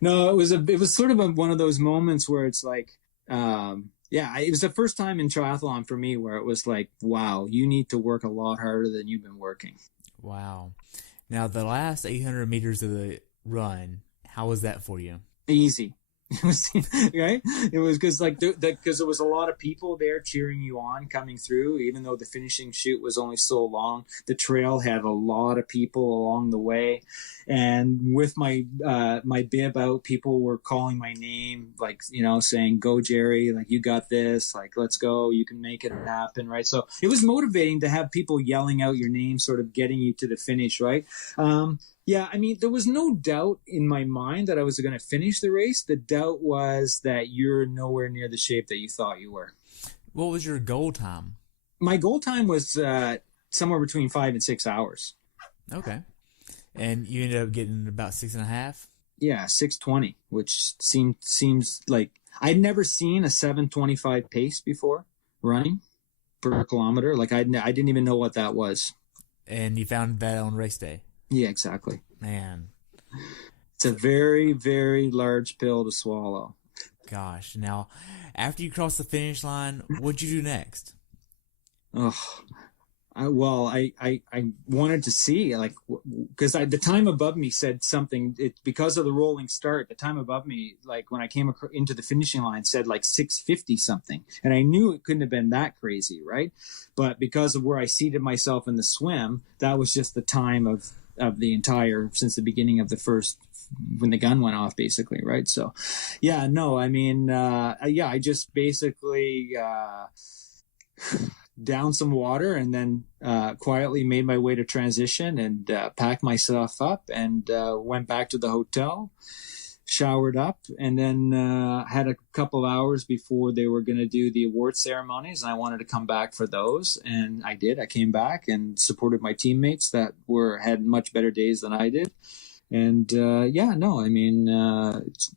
no, it was sort of one of those moments where it's like, it was the first time in triathlon for me where it was like, wow, you need to work a lot harder than you've been working. Wow. Now, the last 800 meters of the run, how was that for you? Easy. It was right. It was because because there was a lot of people there cheering you on coming through, even though the finishing chute was only so long. The trail had a lot of people along the way, and with my bib out, people were calling my name, like, you know, saying, "Go, Gerry! Like, you got this! Like, let's go! You can make it happen!" Right. So it was motivating to have people yelling out your name, sort of getting you to the finish. Right. Yeah, I mean, there was no doubt in my mind that I was going to finish the race. The doubt was that you're nowhere near the shape that you thought you were. What was your goal time? My goal time was somewhere between 5 and 6 hours. Okay. And you ended up getting about 6.5? Yeah, 6:20, which seems like I'd never seen a 7:25 pace before running per kilometer. Like I didn't even know what that was. And you found that on race day? Yeah, exactly. Man. It's a very, very large pill to swallow. Gosh. Now, after you crossed the finish line, what'd you do next? Oh, I wanted to see, like, because the time above me said something. Because of the rolling start, the time above me, like when I came into the finishing line, said like 6:50 something, and I knew it couldn't have been that crazy, right? But because of where I seated myself in the swim, that was just the time of the entire, since the beginning of the first, when the gun went off, basically, right? So, yeah, no, I mean, I just basically down some water and then quietly made my way to transition and packed myself up and went back to the hotel, showered up, and then had a couple hours before they were going to do the award ceremonies, and I wanted to come back for those, and I did. I came back and supported my teammates that had much better days than I did. And I mean,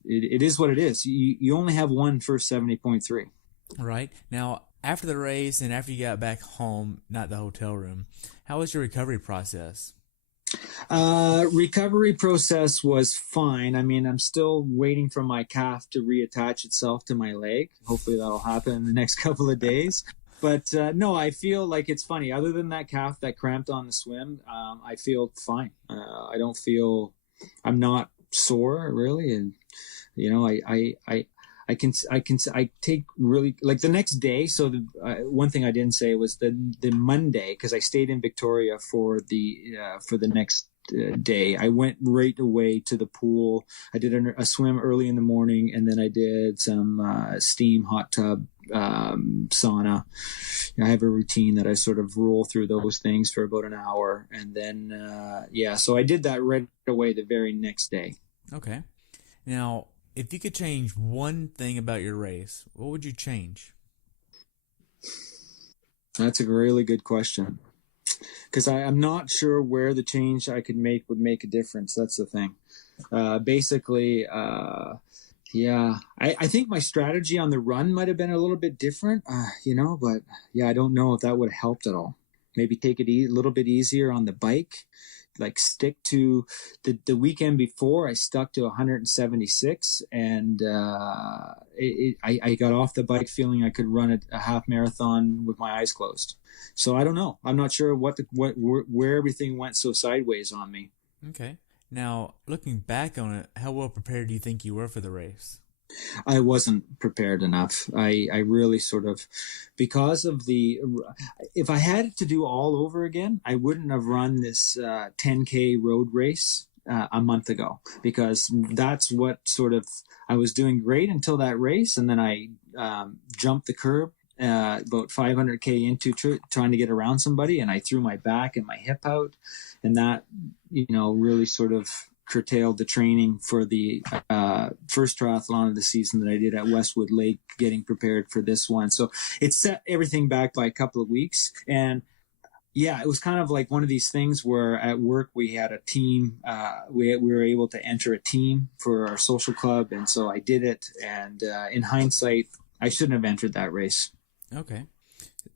it is what it is. You only have one first 70.3. Right. Now, after the race and after you got back home, not the hotel room, how was your recovery process? Recovery process was fine. I mean, I'm still waiting for my calf to reattach itself to my leg. Hopefully that'll happen in the next couple of days. But no, I feel like it's funny. Other than that calf that cramped on the swim, I feel fine. I don't feel, I'm not sore really. And, you know, I take really, like, the next day. So one thing I didn't say was the Monday, because I stayed in Victoria for the next day. I went right away to the pool. I did a swim early in the morning, and then I did some steam hot tub sauna. I have a routine that I sort of roll through those things for about an hour, and then so I did that right away the very next day. Okay. Now, if you could change one thing about your race, what would you change? That's a really good question. Because I'm not sure where the change I could make would make a difference. That's the thing. Basically, I think my strategy on the run might have been a little bit different, but yeah, I don't know if that would have helped at all. Maybe take it a little bit easier on the bike. Like, stick to the weekend before, I stuck to 176, and I got off the bike feeling I could run a half marathon with my eyes closed. So I don't know. I'm not sure where everything went so sideways on me. Okay. Now, looking back on it, how well prepared do you think you were for the race? I wasn't prepared enough. I really sort of, because of if I had to do all over again, I wouldn't have run this 10K road race a month ago, because that's what sort of, I was doing great until that race. And then I jumped the curb about 500K into trying to get around somebody, and I threw my back and my hip out, and that, really sort of curtailed the training for the first triathlon of the season that I did at Westwood Lake, getting prepared for this one. So it set everything back by a couple of weeks. And yeah, it was kind of like one of these things where at work we had a team. We were able to enter a team for our social club. And so I did it. And in hindsight, I shouldn't have entered that race. Okay.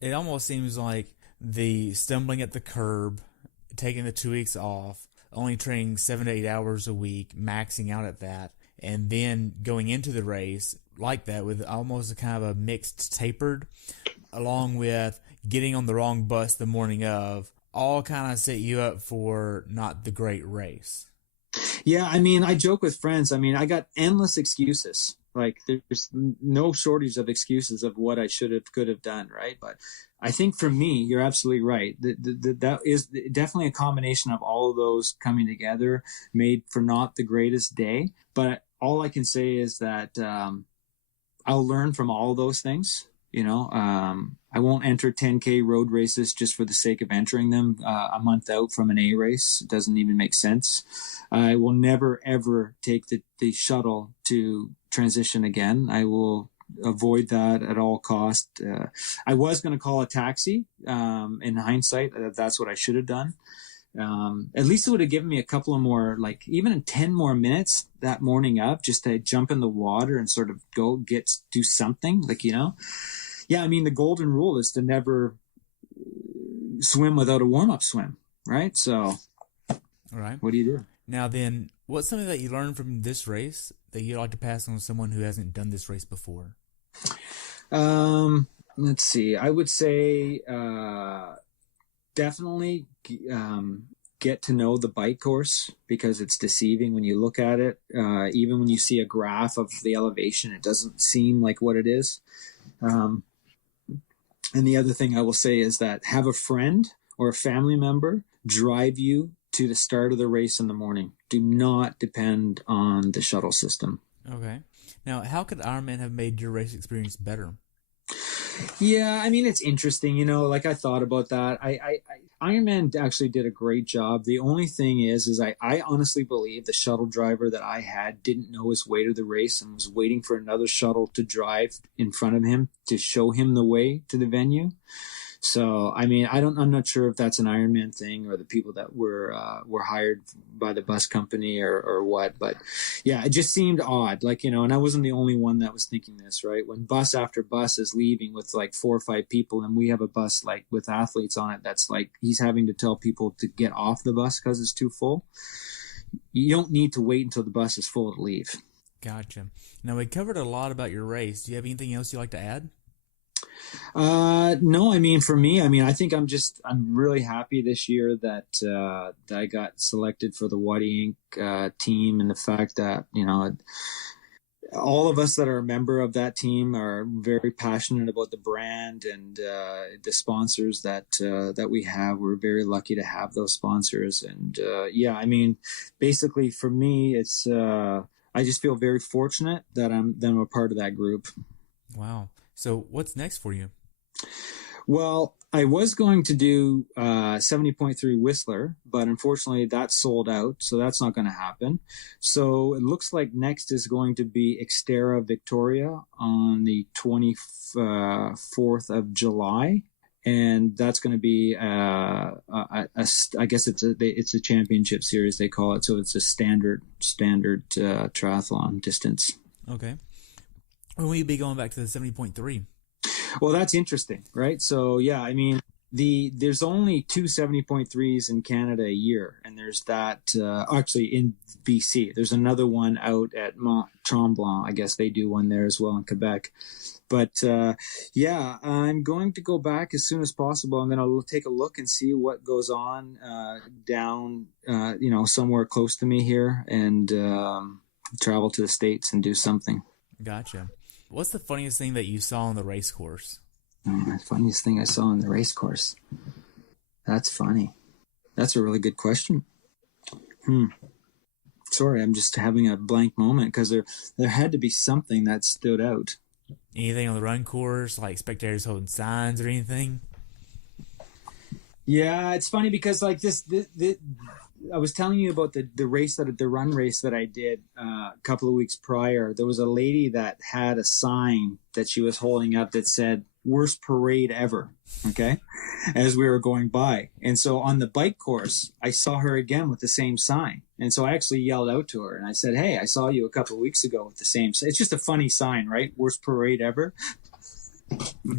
It almost seems like the stumbling at the curb, taking the 2 weeks off, only training 7 to 8 hours a week, maxing out at that, and then going into the race like that with almost a kind of a mixed tapered, along with getting on the wrong bus the morning of, all kind of set you up for not the great race. Yeah, I mean, I joke with friends. I mean, I got endless excuses. Like, there's no shortage of excuses of what I could have done, right? But I think for me, you're absolutely right. That is definitely a combination of all of those coming together made for not the greatest day. But all I can say is that I'll learn from all of those things. I won't enter 10K road races just for the sake of entering them a month out from an A race. It doesn't even make sense. I will never, ever take the shuttle to transition again. I will avoid that at all cost. I was going to call a taxi. In hindsight, that's what I should have done. At least it would have given me a couple of more, like even 10 more minutes that morning up, just to jump in the water and sort of do something, Yeah, I mean, the golden rule is to never swim without a warm-up swim, right? So, all right. What do you do? Now then, what's something that you learned from this race that you'd like to pass on to someone who hasn't done this race before? Let's see. I would say definitely get to know the bike course, because it's deceiving when you look at it. Even when you see a graph of the elevation, it doesn't seem like what it is. And the other thing I will say is that have a friend or a family member drive you to the start of the race in the morning. Do not depend on the shuttle system. Okay. Now, how could Ironman have made your race experience better? Yeah, I mean, it's interesting, like I thought about that. Ironman actually did a great job. The only thing is I honestly believe the shuttle driver that I had didn't know his way to the race and was waiting for another shuttle to drive in front of him to show him the way to the venue. So, I mean, I'm not sure if that's an Ironman thing or the people that were hired by the bus company or what, but yeah, it just seemed odd. And I wasn't the only one that was thinking this, right? When bus after bus is leaving with like 4 or 5 people, and we have a bus like with athletes on it, that's like, he's having to tell people to get off the bus because it's too full. You don't need to wait until the bus is full to leave. Gotcha. Now, we covered a lot about your race. Do you have anything else you'd like to add? No, I mean, for me, I think I'm really happy this year that I got selected for the Waddy Inc. Team, and the fact that, all of us that are a member of that team are very passionate about the brand and the sponsors that we have. We're very lucky to have those sponsors. And yeah, I mean, basically for me, it's I just feel very fortunate that I'm a part of that group. Wow. So what's next for you? Well, I was going to do 70.3 Whistler, but unfortunately that's sold out, so that's not going to happen. So it looks like next is going to be Xterra Victoria on the 24th of July. And that's going to be, I guess it's a championship series, they call it. So it's a standard triathlon distance. Okay. When will you be going back to the 70.3? Well, that's interesting, right? So, yeah, I mean, there's only 2 70.3s in Canada a year, and there's that actually in BC. There's another one out at Mont Tremblant. I guess they do one there as well in Quebec. But yeah, I'm going to go back as soon as possible. I'm going to take a look and see what goes on down, somewhere close to me here, and travel to the States and do something. Gotcha. What's the funniest thing that you saw on the race course? The funniest thing I saw on the race course. That's funny. That's a really good question. Sorry, I'm just having a blank moment because there had to be something that stood out. Anything on the run course, like spectators holding signs or anything? Yeah, it's funny because like I was telling you about the run race that I did a couple of weeks prior. There was a lady that had a sign that she was holding up that said, "Worst parade ever." Okay. As we were going by. And so on the bike course, I saw her again with the same sign. And so I actually yelled out to her and I said, "Hey, I saw you a couple of weeks ago with the same." It's just a funny sign, right? Worst parade ever.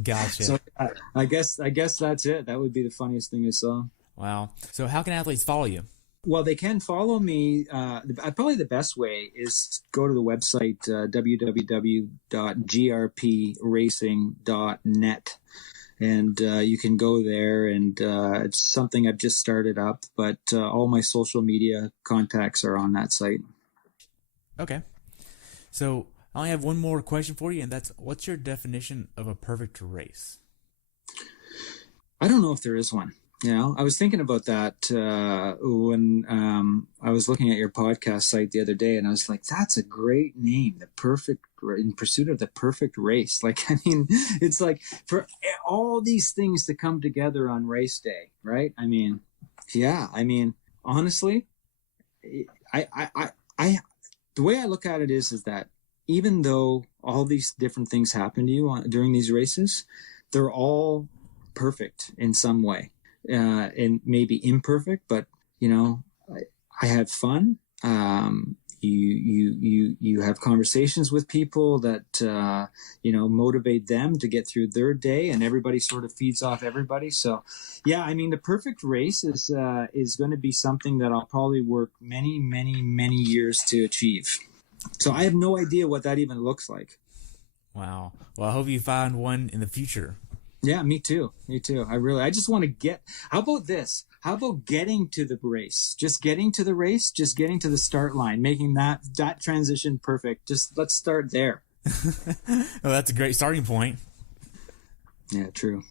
Gotcha. So I guess that's it. That would be the funniest thing I saw. Wow. So how can athletes follow you? Well, they can follow me. Probably the best way is go to the website, www.grpracing.net. And you can go there, and it's something I've just started up, but all my social media contacts are on that site. Okay. So I only have one more question for you, and that's, what's your definition of a perfect race? I don't know if there is one. You know, I was thinking about that when I was looking at your podcast site the other day, and I was like, that's a great name, In Pursuit of the Perfect Race. Like, I mean, it's like for all these things to come together on race day, right? I mean, yeah, I mean, honestly, I the way I look at it is that even though all these different things happen to you during these races, they're all perfect in some way. And maybe imperfect, but you know, I had fun. You have conversations with people that you know, motivate them to get through their day, and everybody sort of feeds off everybody. So, yeah, I mean, the perfect race is going to be something that I'll probably work many, many, many years to achieve. So I have no idea what that even looks like. Wow. Well, I hope you find one in the future. Yeah, me too. I just want to get, how about this? How about getting to the race? Just getting to the race, just getting to the start line, making that transition perfect. Just let's start there. Well, that's a great starting point. Yeah, true.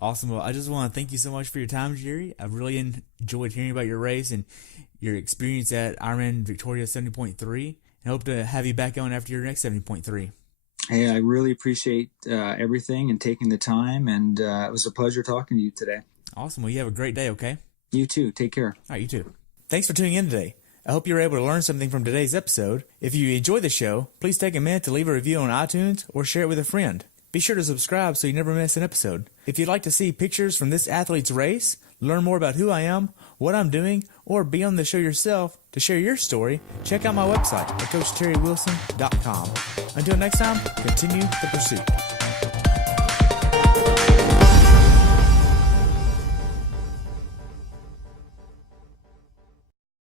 Awesome. Well, I just want to thank you so much for your time, Gerry. I've really enjoyed hearing about your race and your experience at Ironman Victoria 70.3, and hope to have you back on after your next 70.3. Hey, I really appreciate everything and taking the time, and it was a pleasure talking to you today. Awesome. Well, you have a great day, okay? You too. Take care. All right, you too. Thanks for tuning in today. I hope you were able to learn something from today's episode. If you enjoy the show, please take a minute to leave a review on iTunes or share it with a friend. Be sure to subscribe so you never miss an episode. If you'd like to see pictures from this athlete's race, learn more about who I am, what I'm doing, or be on the show yourself to share your story, check out my website at CoachTerryWilson.com. Until next time, continue the pursuit.